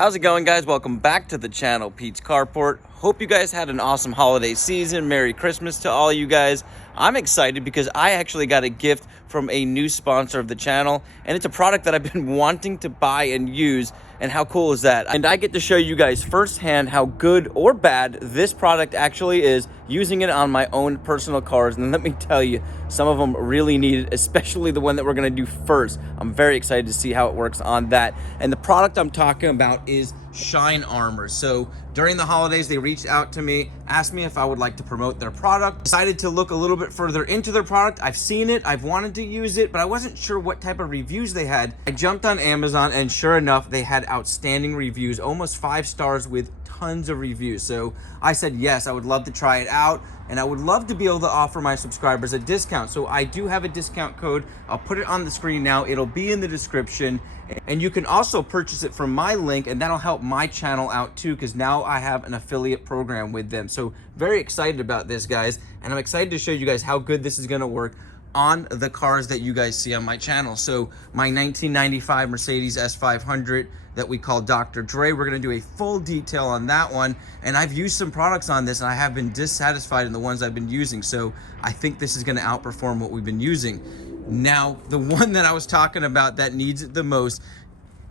How's it going, guys? Welcome back to the channel, Pete's Carport. Hope you guys had an awesome holiday season. Merry Christmas to all you guys. I'm excited because I actually got a gift from a new sponsor of the channel, and it's a product that I've been wanting to buy and use. And how cool is that? And I get to show you guys firsthand how good or bad this product actually is, using it on my own personal cars. And let me tell you, some of them really need it, especially the one that we're gonna do first. I'm very excited to see how it works on that. And the product I'm talking about is Shine Armor. So during the holidays, they reached out to me, asked me if I would like to promote their product. Decided to look a little bit further into their product. I've seen it, I've wanted to use it, but I wasn't sure what type of reviews they had. I jumped on Amazon, and sure enough, they had outstanding reviews, almost 5 stars with tons of reviews. So I said, yes, I would love to try it out, and I would love to be able to offer my subscribers a discount. So I do have a discount code. I'll put it on the screen now. It'll be in the description, and you can also purchase it from my link, and that'll help my channel out too, because now I have an affiliate program with them. So very excited about this, guys, and I'm excited to show you guys how good this is going to work on the cars that you guys see on my channel. So my 1995 Mercedes S500 that we call Dr. Dre, we're going to do a full detail on that one. And I've used some products on this, and I have been dissatisfied in the ones I've been using. So I think this is going to outperform what we've been using. Now, the one that I was talking about that needs it the most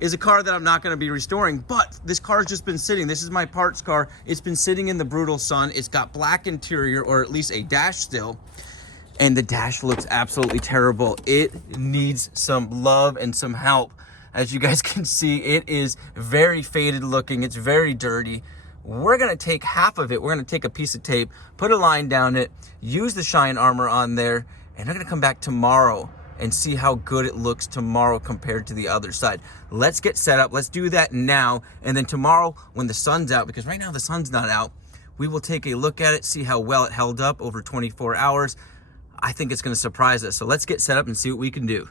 is a car that I'm not going to be restoring, but this car's just been sitting. This is my parts car. It's been sitting in the brutal sun. It's got black interior, or at least a dash still, and the dash looks absolutely terrible. It needs some love and some help. As you guys can see, it is very faded looking. It's very dirty. We're gonna take half of it. We're gonna take a piece of tape, put a line down it, use the Shine Armor on there, and I'm gonna come back tomorrow and see how good it looks tomorrow compared to the other side. Let's get set up. Let's do that now. And then tomorrow, when the sun's out, because right now the sun's not out, we will take a look at it, see how well it held up over 24 hours. I think it's gonna surprise us. So let's get set up and see what we can do.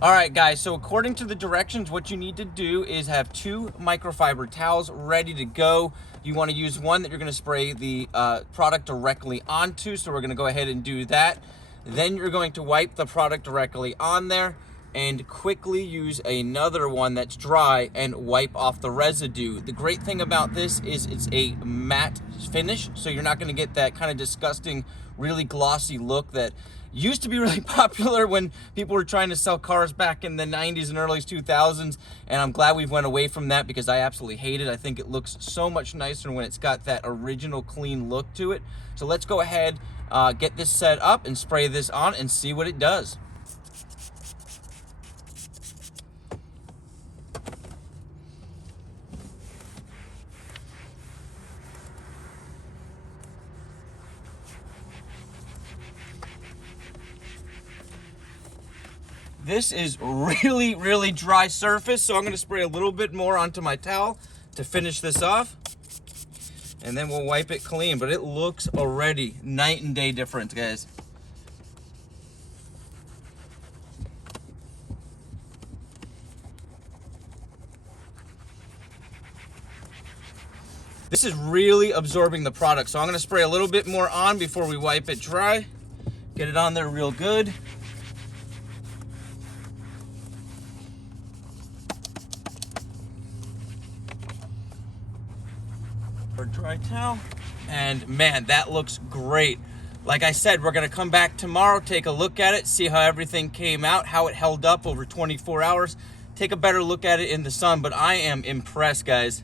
All right, guys, so according to the directions, what you need to do is have 2 microfiber towels ready to go. You want to use one that you're going to spray the product directly onto, so we're going to go ahead and do that. Then you're going to wipe the product directly on there and quickly use another one that's dry and wipe off the residue. The great thing about this is it's a matte finish, so you're not going to get that kind of disgusting, really glossy look that used to be really popular when people were trying to sell cars back in the 90s and early 2000s, and I'm glad we've went away from that because I absolutely hate it. I think it looks so much nicer when it's got that original clean look to it. So let's go ahead, get this set up and spray this on and see what it does. This is really, really dry surface, so I'm gonna spray a little bit more onto my towel to finish this off, and then we'll wipe it clean. But it looks already night and day different, guys. This is really absorbing the product, so I'm gonna spray a little bit more on before we wipe it dry. Get it on there real good. Dry towel, and man, that looks great. Like I said, we're gonna come back tomorrow, take a look at it, see how everything came out, how it held up over 24 hours, take a better look at it in the sun. But I am impressed, guys.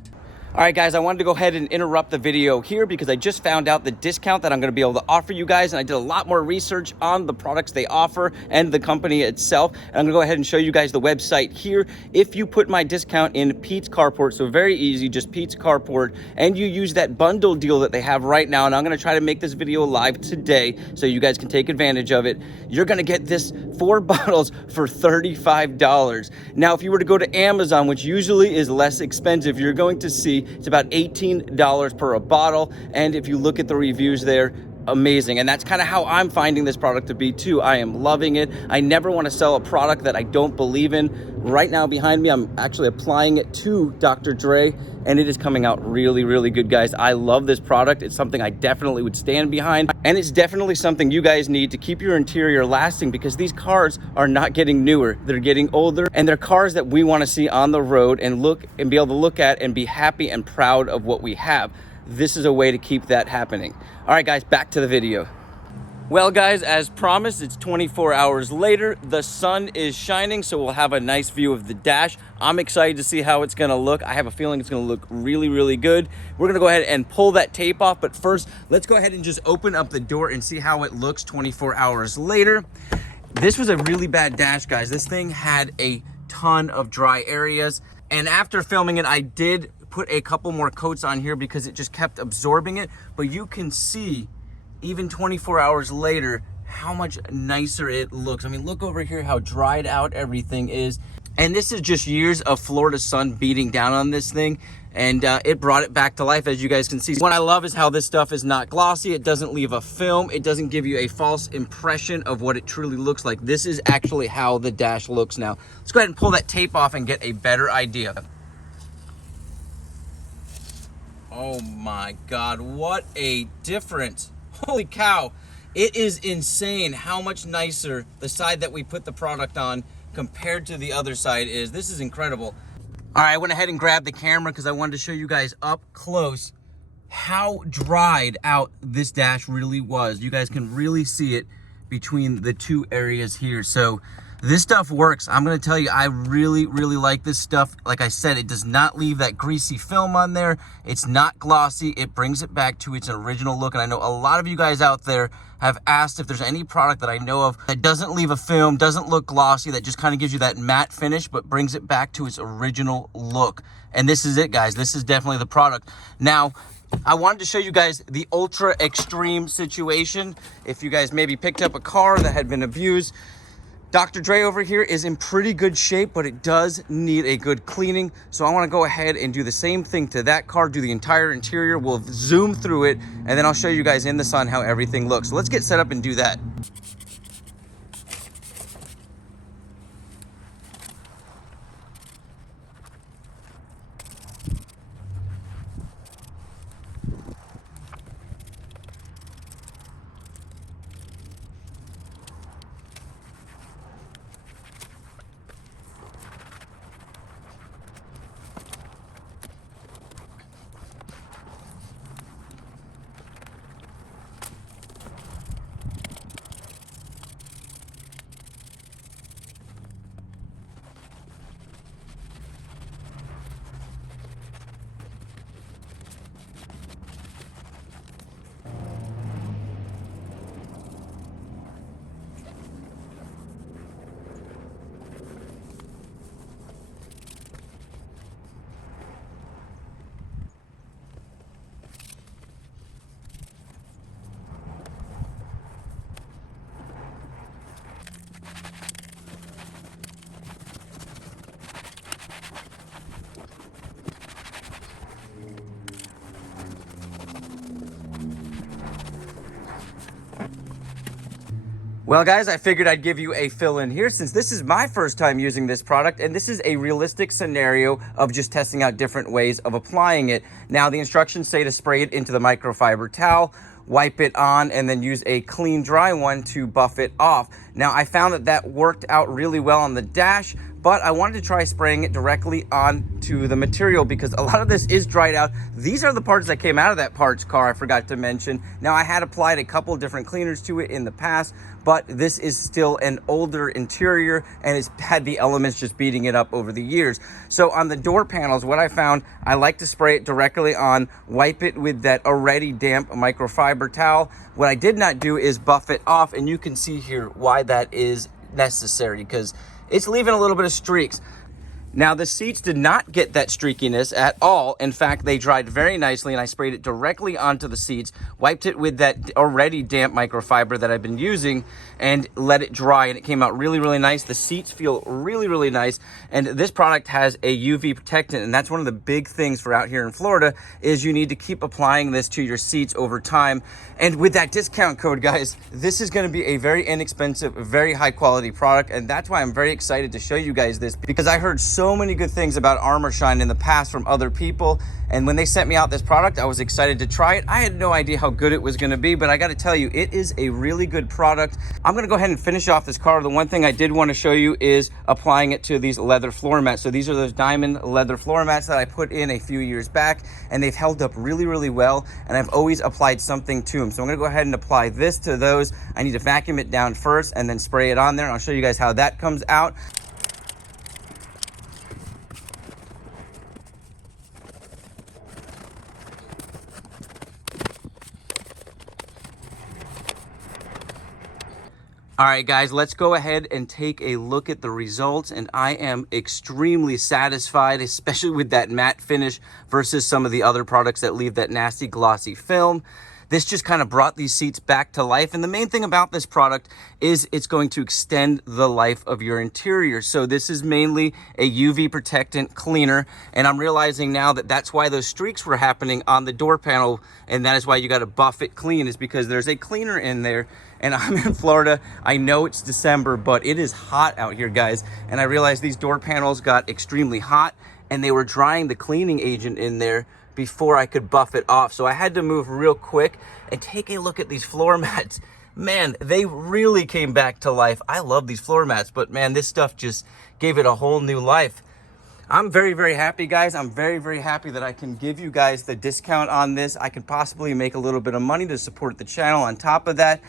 All right, guys, I wanted to go ahead and interrupt the video here because I just found out the discount that I'm going to be able to offer you guys, and I did a lot more research on the products they offer and the company itself. And I'm going to go ahead and show you guys the website here. If you put my discount in Pete's Carport, so very easy, just Pete's Carport, and you use that bundle deal that they have right now, and I'm going to try to make this video live today so you guys can take advantage of it, you're going to get this 4 bottles for $35. Now, if you were to go to Amazon, which usually is less expensive, you're going to see it's about $18 per a bottle. And if you look at the reviews there, amazing. And that's kind of how I'm finding this product to be too. I am loving it. I never want to sell a product that I don't believe in. Right now behind me, I'm actually applying it to Dr. Dre, and it is coming out really, really good, guys. I love this product. It's something I definitely would stand behind, and it's definitely something you guys need to keep your interior lasting, because these cars are not getting newer. They're getting older, and they're cars that we want to see on the road and look and be able to look at and be happy and proud of what we have. This is a way to keep that happening. All right, guys, back to the video. Well, guys, as promised, it's 24 hours later. The sun is shining, so we'll have a nice view of the dash. I'm excited to see how it's gonna look. I have a feeling it's gonna look really, really good. We're gonna go ahead and pull that tape off, but first, let's go ahead and just open up the door and see how it looks 24 hours later. This was a really bad dash, guys. This thing had a ton of dry areas, and after filming it, I did put a couple more coats on here because it just kept absorbing it, but you can see even 24 hours later how much nicer it looks. I mean, look over here how dried out everything is. And this is just years of Florida sun beating down on this thing, and it brought it back to life, as you guys can see. What I love is how this stuff is not glossy. It doesn't leave a film. It doesn't give you a false impression of what it truly looks like. This is actually how the dash looks now. Let's go ahead and pull that tape off and get a better idea. Oh my God, what a difference. Holy cow. It is insane how much nicer the side that we put the product on compared to the other side is. This is incredible. All right, I went ahead and grabbed the camera because I wanted to show you guys up close how dried out this dash really was. You guys can really see it between the two areas here. So this stuff works. I'm gonna tell you, I really, really like this stuff. Like I said, it does not leave that greasy film on there. It's not glossy. It brings it back to its original look. And I know a lot of you guys out there have asked if there's any product that I know of that doesn't leave a film, doesn't look glossy, that just kind of gives you that matte finish, but brings it back to its original look. And this is it, guys. This is definitely the product. Now, I wanted to show you guys the ultra extreme situation. If you guys maybe picked up a car that had been abused, Dr. Dre over here is in pretty good shape, but it does need a good cleaning. So I want to go ahead and do the same thing to that car, do the entire interior. We'll zoom through it, and then I'll show you guys in the sun how everything looks. So let's get set up and do that. Well, guys, I figured I'd give you a fill-in here since this is my first time using this product, and this is a realistic scenario of just testing out different ways of applying it. Now, the instructions say to spray it into the microfiber towel, wipe it on, and then use a clean, dry one to buff it off. Now, I found that that worked out really well on the dash, but I wanted to try spraying it directly onto the material because a lot of this is dried out. These are the parts that came out of that parts car, I forgot to mention. Now, I had applied a couple different cleaners to it in the past, but this is still an older interior and it's had the elements just beating it up over the years. So on the door panels, what I found, I like to spray it directly on, wipe it with that already damp microfiber towel. What I did not do is buff it off, and you can see here why that is necessary because it's leaving a little bit of streaks. Now, the seats did not get that streakiness at all. In fact, they dried very nicely, and I sprayed it directly onto the seats, wiped it with that already damp microfiber that I've been using, and let it dry, and it came out really, really nice. The seats feel really, really nice, and this product has a UV protectant, and that's one of the big things for out here in Florida, is you need to keep applying this to your seats over time. And with that discount code, guys, this is gonna be a very inexpensive, very high quality product, and that's why I'm very excited to show you guys this, because I heard so many good things about Armor Shine in the past from other people, and when they sent me out this product, I was excited to try it. I had no idea how good it was gonna be, but I gotta tell you, it is a really good product. I'm gonna go ahead and finish off this car. The one thing I did wanna show you is applying it to these leather floor mats. So these are those diamond leather floor mats that I put in a few years back, and they've held up really, really well, and I've always applied something to them. So I'm gonna go ahead and apply this to those. I need to vacuum it down first and then spray it on there, and I'll show you guys how that comes out. All right, guys, let's go ahead and take a look at the results, and I am extremely satisfied, especially with that matte finish versus some of the other products that leave that nasty glossy film. This just kind of brought these seats back to life, and the main thing about this product is it's going to extend the life of your interior. So this is mainly a UV protectant cleaner, and I'm realizing now that that's why those streaks were happening on the door panel, and that is why you got to buff it clean, is because there's a cleaner in there. And I'm in Florida. I know it's December, but it is hot out here, guys. And I realized these door panels got extremely hot, and they were drying the cleaning agent in there before I could buff it off. So I had to move real quick and take a look at these floor mats. Man, they really came back to life. I love these floor mats, but man, this stuff just gave it a whole new life. I'm very, very happy, guys. I'm very, very happy that I can give you guys the discount on this. I could possibly make a little bit of money to support the channel on top of that.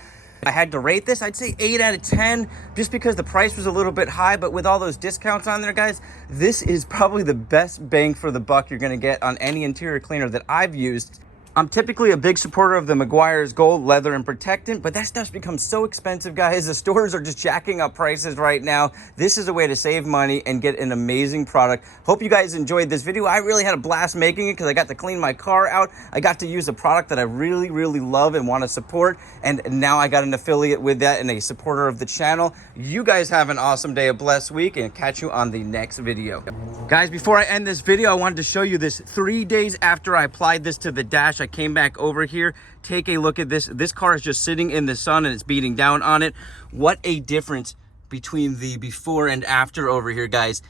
I had to rate this, I'd say 8 out of 10, just because the price was a little bit high, but with all those discounts on there, guys, this is probably the best bang for the buck you're gonna get on any interior cleaner that I've used. I'm typically a big supporter of the Meguiar's Gold, Leather, and Protectant, but that stuff's become so expensive, guys. The stores are just jacking up prices right now. This is a way to save money and get an amazing product. Hope you guys enjoyed this video. I really had a blast making it because I got to clean my car out. I got to use a product that I really, really love and want to support, and now I got an affiliate with that and a supporter of the channel. You guys have an awesome day, a blessed week, and catch you on the next video. Guys, before I end this video, I wanted to show you this 3 days after I applied this to the dash. I came back over here. Take a look at this. This car is just sitting in the sun and it's beating down on it. What a difference between the before and after over here, guys.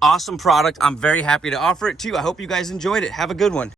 Awesome product. I'm very happy to offer it to you. I hope you guys enjoyed it. Have a good one.